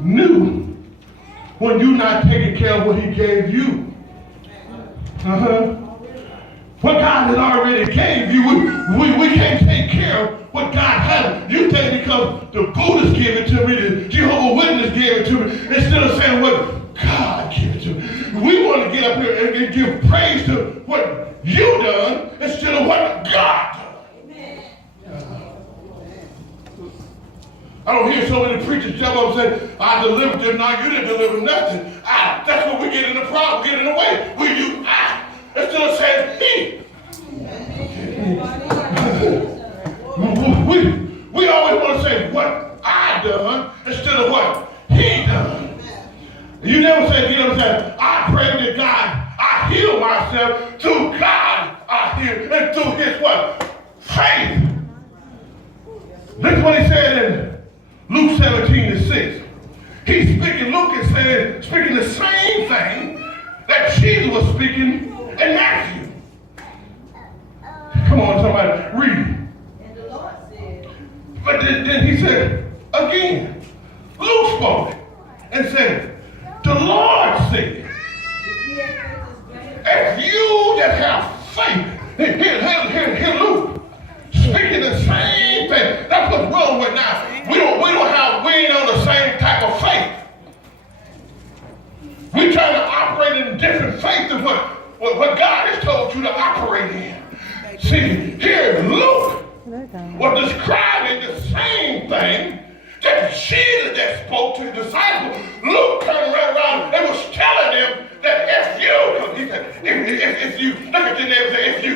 new when you're not taking care of what he gave you. What God had already gave you, we can't take care of what God has. You think because the Buddhists give it to me, the Jehovah's Witness gave it to me, instead of saying what God gave it to me. We want to get up here and give praise to what you done instead of what God done. I don't hear so many preachers jump up and say, I delivered you, now you didn't deliver nothing. That's what we get in the problem, get in the way. We use instead of saying he. We always want to say what I done instead of what he done. You never say, I pray to God, I heal myself. Through God, I heal. And through his what? Faith. Look what he said in Luke 17:6. He's speaking, Luke is saying, speaking the same thing that Jesus was speaking in Matthew. Come on, somebody, read. And the Lord said. But then he said, again, Luke spoke and said, the Lord said, if you that have faith, here Luke, speaking the same thing. That's what's wrong with now. We ain't on the same type of faith. We're trying to operate in different faith than what God has told you to operate in. See, here Luke was describing the same thing that Jesus that spoke to the disciples. Luke turned around and was telling them that if you, he said, if you, look at your neighbor and say, if you.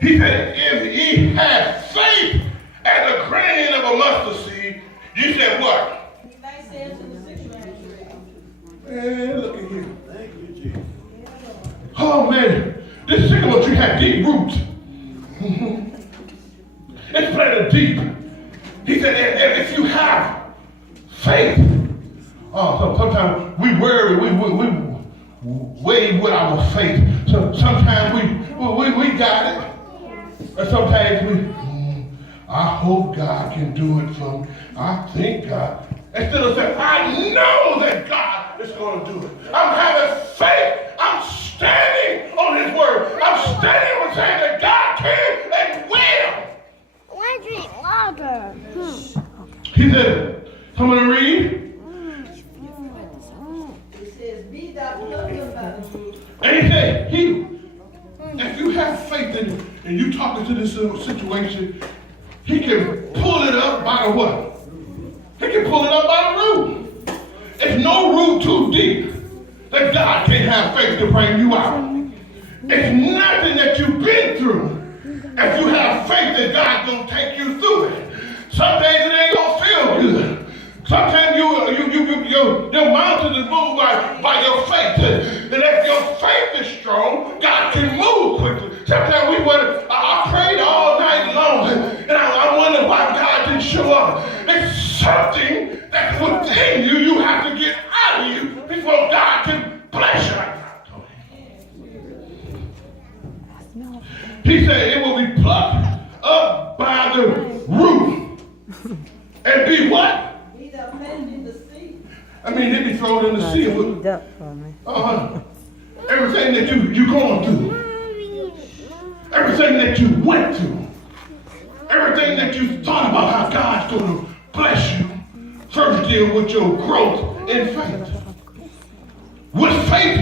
He said, if he had faith as a grain of a mustard seed, you said what? Man, look at you. Thank you, Jesus. Oh, man. This sycamore tree had deep roots. It's planted deep. He said, if you have faith. So sometimes we worry, we weigh with our faith. So sometimes we got it. And sometimes I hope God can do it for me. I think God. Instead of saying, I know that God is going to do it. I'm having faith. I'm standing on his word. I'm standing on saying that God can and will. Why drink water? He said, somebody read. It says, be thou plucked by the root. And he said, if you have faith and you talking to this situation, he can pull it up by the what? He can pull it up by the root. There's no root too deep that God can't have faith to bring you out. It's nothing that you've been through. If you have faith that God's going to take you through it. Some days it ain't going to feel good. Sometimes your mountain is moved by your faith. And if your faith is strong, God can move quickly. Sometimes I prayed all night long, and I wonder why God didn't show up. It's something that's within you. You have to get out of you before God can bless you. He said it will be plucked up by the root and be what? I mean, it be thrown in the sea. Everything that you going through, everything that you went through, everything that you thought about how God's going to bless you, first deal with your growth in faith. With faith,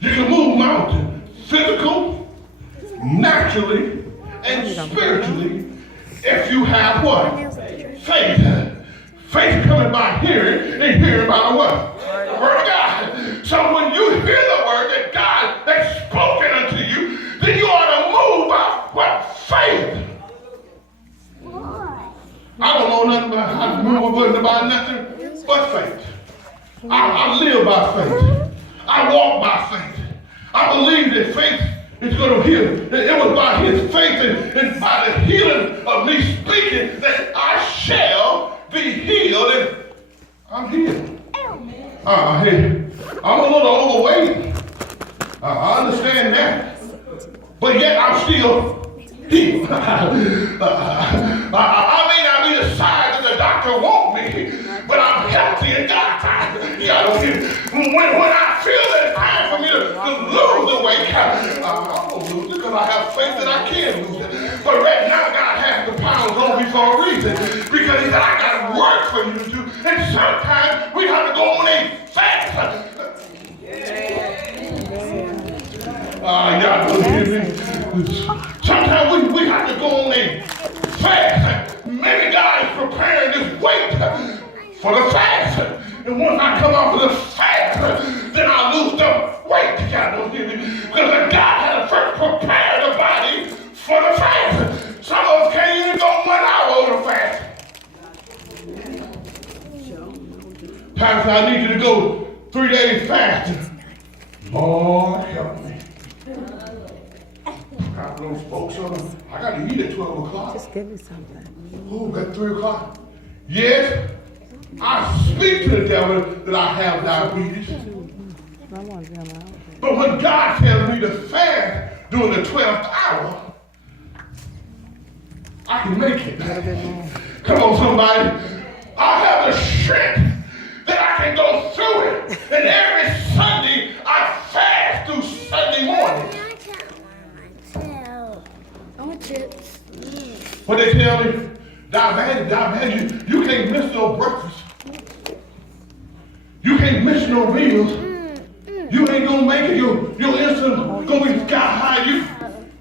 you can move mountains, physical, naturally, and spiritually, if you have what? Faith. Faith coming by hearing, and hearing by the what? The word of God. So when you hear the word that God has spoken unto you, then you ought to move by what? Faith. I don't know nothing about how to move about nothing but faith. I live by faith. I walk by faith. I believe that faith is going to heal. It was by his faith and by the healing of me speaking that I shall be healed, and I'm healed. I'm a little overweight. I understand that. But yet I'm still healed. I may not be the size doctor want me, but I'm healthy in God's time. Y'all don't get it. When I feel that it's time for me to lose the weight, I won't lose it because I have faith that I can lose it. But right now, God has the pounds on me for a reason. Because he said, I got work for you to do. And sometimes we have to go on a fast. Y'all don't hear me. Sometimes we have to go on a fast. Maybe God is preparing this weight for the fast. And once I come off of the fast, then I lose the weight. Y'all don't hear me. Because God had to first prepare the body for the fast. Some of us can't even go 1 hour on a fast. Pastor, I need you to go 3 days fasting. Lord help me. I don't spoke something. I got to eat at 12 o'clock. Just give me something. Oh, at 3 o'clock. Yes, I speak to the devil that I have diabetes. But when God tells me to fast during the 12th hour, I can make it. Come on, somebody. I have the strength that I can go through it. And every Sunday, I fast through Sunday morning. I want chips. What they tell me? Diabetes, you can't miss no breakfast. You can't miss no meals. You ain't gonna make it. Your insulin gonna be sky high.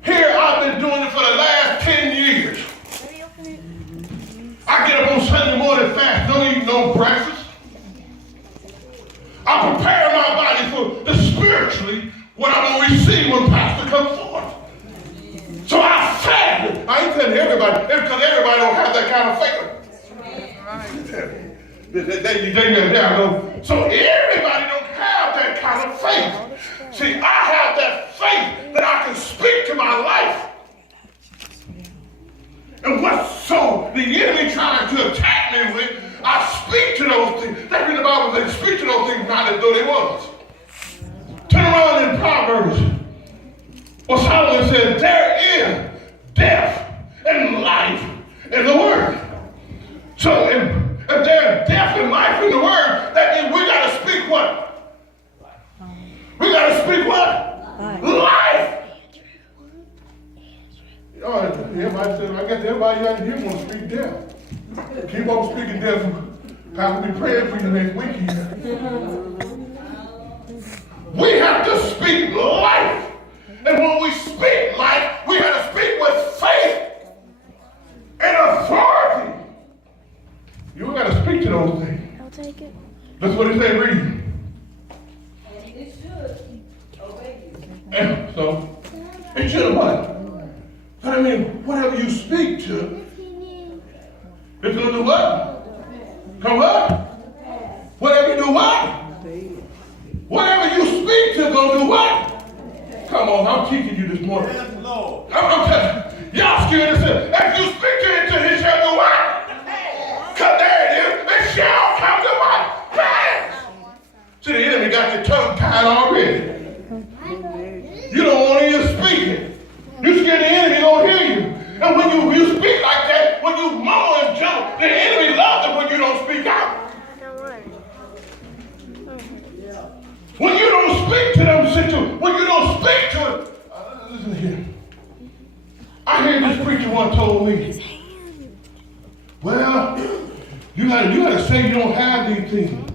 Here, I've been doing it for the last 10 years. I get up on Sunday morning fast, don't eat no breakfast. I prepare my body for the spiritually what I'm going to receive when Pastor comes forth. So I fast. I ain't telling everybody, because everybody don't have that kind of faith. So everybody don't have that kind of faith. See, I have that faith that I can speak to my life. And what's so the enemy trying to attack me with, I speak to those things. That's what the Bible says, speak to those things not as though they was. Turn around in Proverbs. Well, Solomon says, there is death and life in the word. So if there's death and life in the word, that means we got to speak what? We got to speak what? Life. Everybody said, I guess everybody out here want to speak death. Keep on speaking death. Pastor be praying for you next week here. We have to speak life. And when we speak life, we have to speak with faith and authority. You got to speak to those things. I'll take it. That's what he said, read. And it should obey you. And so, it should have what? But I mean, whatever you speak to, it's going to do what? Come what? Whatever you do what? Whatever you speak to, going to do what? Come on, I'm teaching you this morning. I'm telling you, y'all scared to say, if you speak to it, it shall do what? Because there it is, it shall come to what? Pass. See, the enemy got your tongue tied already. You don't want to even speak it. You scared the enemy don't hear you. And when you speak like that, when you mumble and jump, the enemy loves it when you don't speak out. When you don't speak to them situations, when you don't speak to it. Listen here. I heard this preacher once told me, well, you gotta say you don't have these things.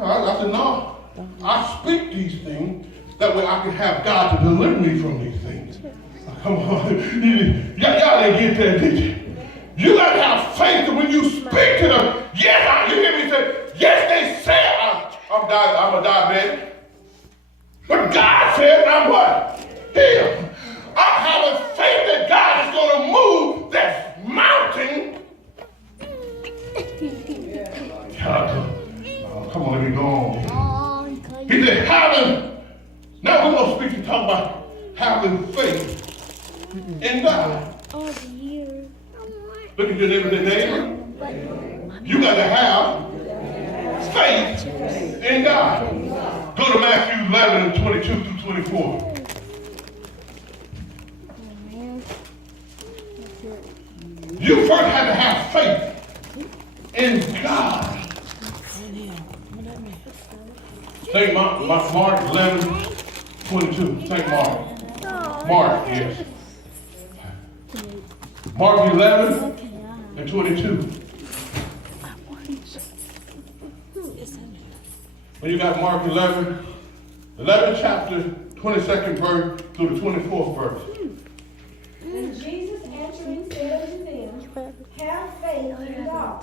I said, no. I speak these things. That way I can have God to deliver me from these things. Come on. Y'all didn't get that, did you? You got to have faith that when you speak to them, yes, you hear me say, yes, they say I'm a diabetic. But God says I'm what? Healed. I'm having faith that God is going to move that mountain. Come on, let me go on. He said, now we're going to speak and talk about having faith in God. Look at your neighbor. You got to have faith in God. Go to Matthew 11, 22 through 24. You first have to have faith in God. St. Mark 11:22. St. Mark. Mark, yes. Mark 11:22. When you got Mark 11th chapter, 22nd verse through the 24th verse. And Jesus answering said unto them, have faith in God.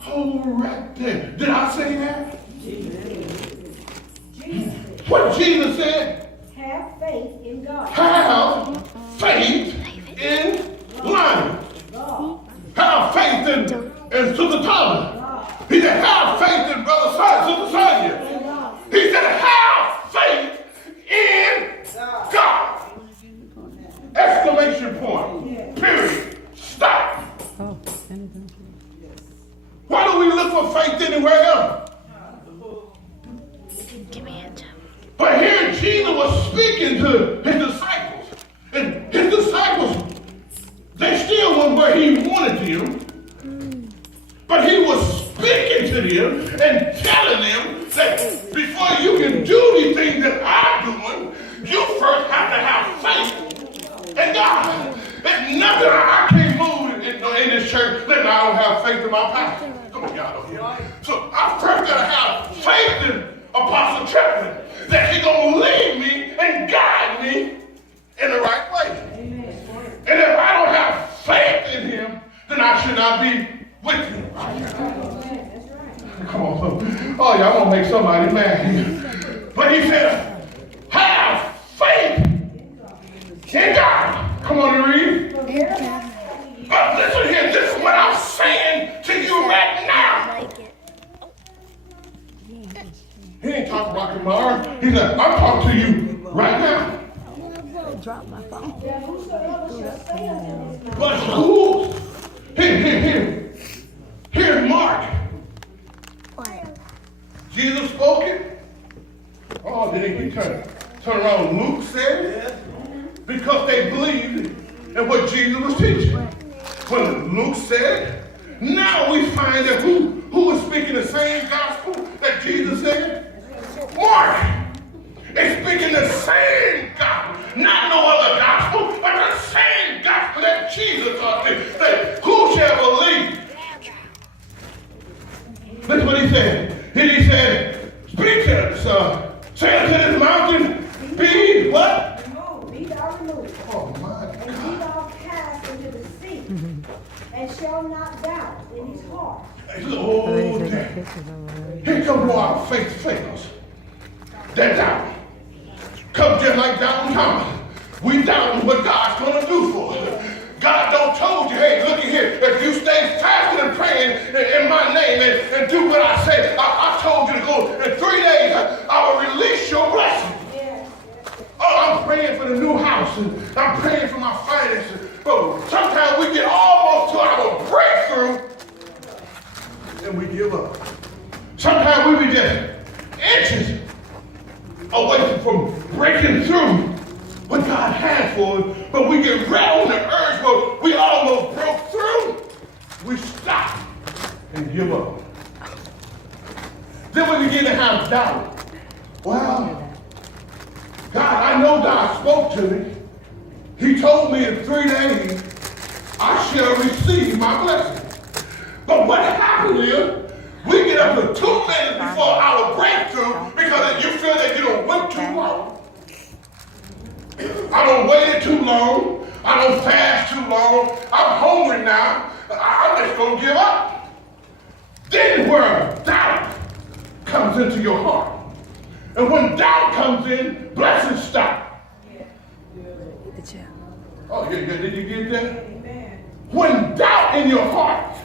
Hold right there. Did I say that? Jesus. What Jesus said? Have faith in God. Have faith in line. God. Have faith in Sister Thomas. He said, have faith in Brother Sister Sonia. He said, have faith in God. Exclamation point. Period. Stop. Why do we look for faith anywhere else? But here Jesus was speaking to his disciples. And his disciples, they still weren't where he wanted them. But he was speaking to them and telling them that before you can do the things that I'm doing, you first have to have faith in God. There's nothing I can't move in this church that I don't have faith in my pastor. Come on, y'all don't hear me. So I first got to have faith in Apostle Chaplain that he's going to lead me and guide me in the right way. And if I don't have faith in him, then I should not be with him. Come on. Oh, y'all going to make somebody mad here. But he said, have faith in God. Come on and read. But listen here, this is what I'm saying to you right now. He ain't talking about tomorrow. He said, I'm talking to you right now. Drop my phone. But who? Here's Mark. Jesus spoke it. Oh, then he turn around. Luke said it. Because they believed in what Jesus was teaching. When Luke said it, now we find that who was speaking the same gospel that Jesus said? Mark is speaking the same gospel. Not no other gospel, but the same gospel that Jesus taught them. That who shall believe? That's what he said. And he said, speak to us, say unto this mountain, be what? Be thou removed. Oh my And be God. thou cast into the sea, and shall not doubt in his heart. Oh, damn. Here comes our faith fails. That doubt. Come just like doubting Thomas. We doubting what God's going to do for us. God don't told you, hey, look at here, if you stay fasting and praying in my name and do what I say, I told you to go in 3 days, I will release your blessing. Oh, I'm praying for the new house, and I'm praying for my finances. But sometimes we get almost to our breakthrough, and we give up. Sometimes we be just inches away from breaking through what God has for us, but we get right on the urge where we almost broke through. We stop and give up. Then we begin to have doubt. Well, God, I know God spoke to me. He told me in 3 days I shall receive my blessing. But what happened is we get up to 2 minutes before our breakthrough because you feel that you don't wait too long. I don't wait too long. I don't fast too long. I'm hungry now. I'm just going to give up. Then where doubt comes into your heart. And when doubt comes in, blessings stop. Oh, yeah, did you get that? Amen. When doubt in your heart,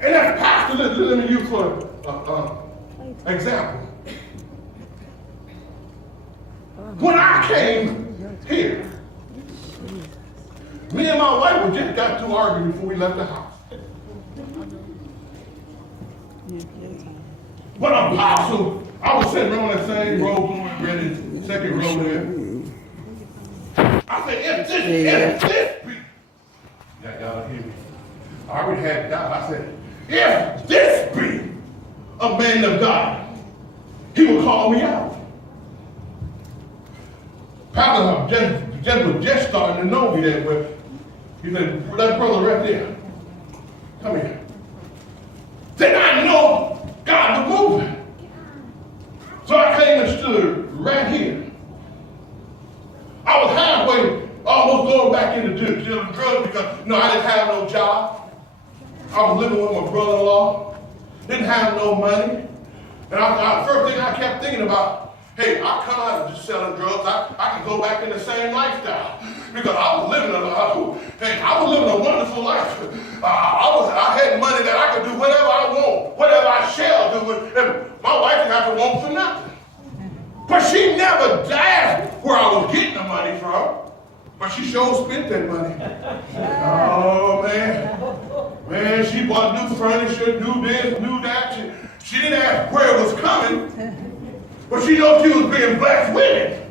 and as pastor, let me use for example. When I came here, me and my wife we just got through arguing before we left the house. But Apostle, I was sitting on that same row, ready, second row there. I said, if this be, y'all hear me? I already had doubt. I said, if this be a man of God, he will call me out. Pastor was just starting to know me that way. He said, that brother right there, come here. Then I know God was moving. So I came and stood right here. I was halfway, almost going back into dealing drugs because, I didn't have no job. I was living with my brother-in-law. Didn't have no money. And the first thing I kept thinking about, hey, I come out of just selling drugs. I can go back in the same lifestyle. Because I was living a wonderful life. I had money that I could do whatever I want, whatever I shall do. And my wife didn't have to want for nothing. But she never asked where I was getting the money from. But she sure spent that money. Oh, man. Man, she bought new furniture, new this, new that. She didn't ask where it was coming. But she knows she was being blessed with it.